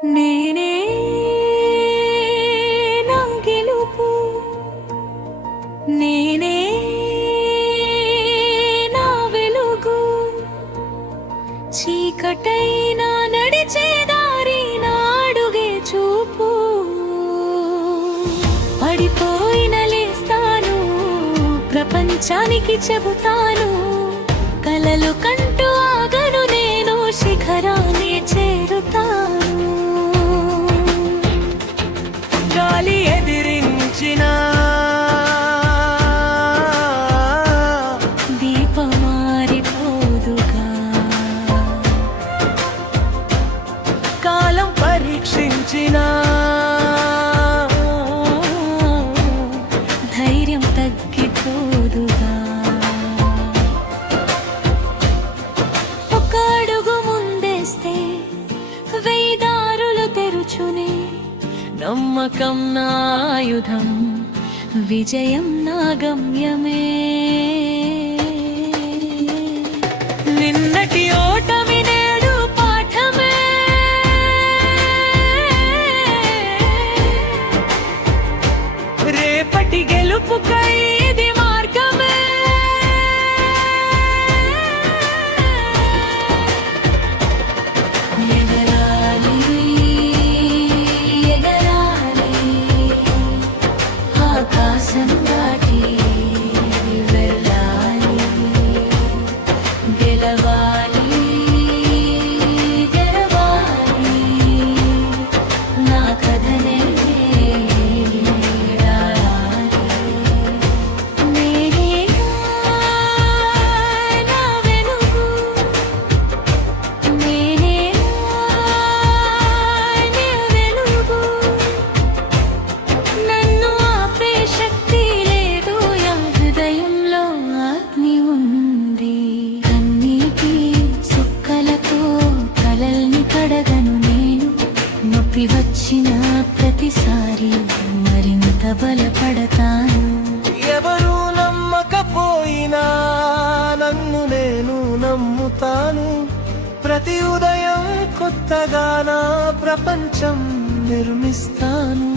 నేనే నా గెలుపు, నేనే నా వెలుగు, చీకటైనా నడిచే దారి నా అడుగే చూపు. పడిపోయిన లేస్తాను, ప్రపంచానికి చెబుతాను, కలలు కంటూ ఆగను నేను, శిఖరాన్ని చేరుతాను. గాలి ఎదిరించిన దీపమారిపోదుగా, కాలం పరీక్షించిన ధైర్యం తగ్గిపోదుగా. ఒక అడుగు ముందేస్తే 1000 దారులు తెరుచునే, నమ్మకం నా ఆయుధం, విజయం నా గమ్యమే. నిన్నటి ఓటమి నేడు పాఠమే, రేపటి గెలుపుకై ఇది మార్గమే. ఎగరాలి ఎగరాలి ఆకాశం దాటి వెళ్ళాలి, గెలవాలి గెలవాలి నా కథనే రాయాలి. నేనే నా వెలుగు, నేనే నీ వెలుగు, నన్ను ఆపే శక్తి లేదు, నా హృదయంలో అగ్ని ఉంది. కన్నీటి సుక్కలతో కలల్ని కడగను నేను, నొప్పి వచ్చిన ప్రతిసారి మరింత బలపడతాను. ఎవరు నమ్మకపోయినా నన్ను నేను నమ్ముతాను. ప్రతి ఉదయం కొత్తగా నా ప్రపంచం నిర్మిస్తాను.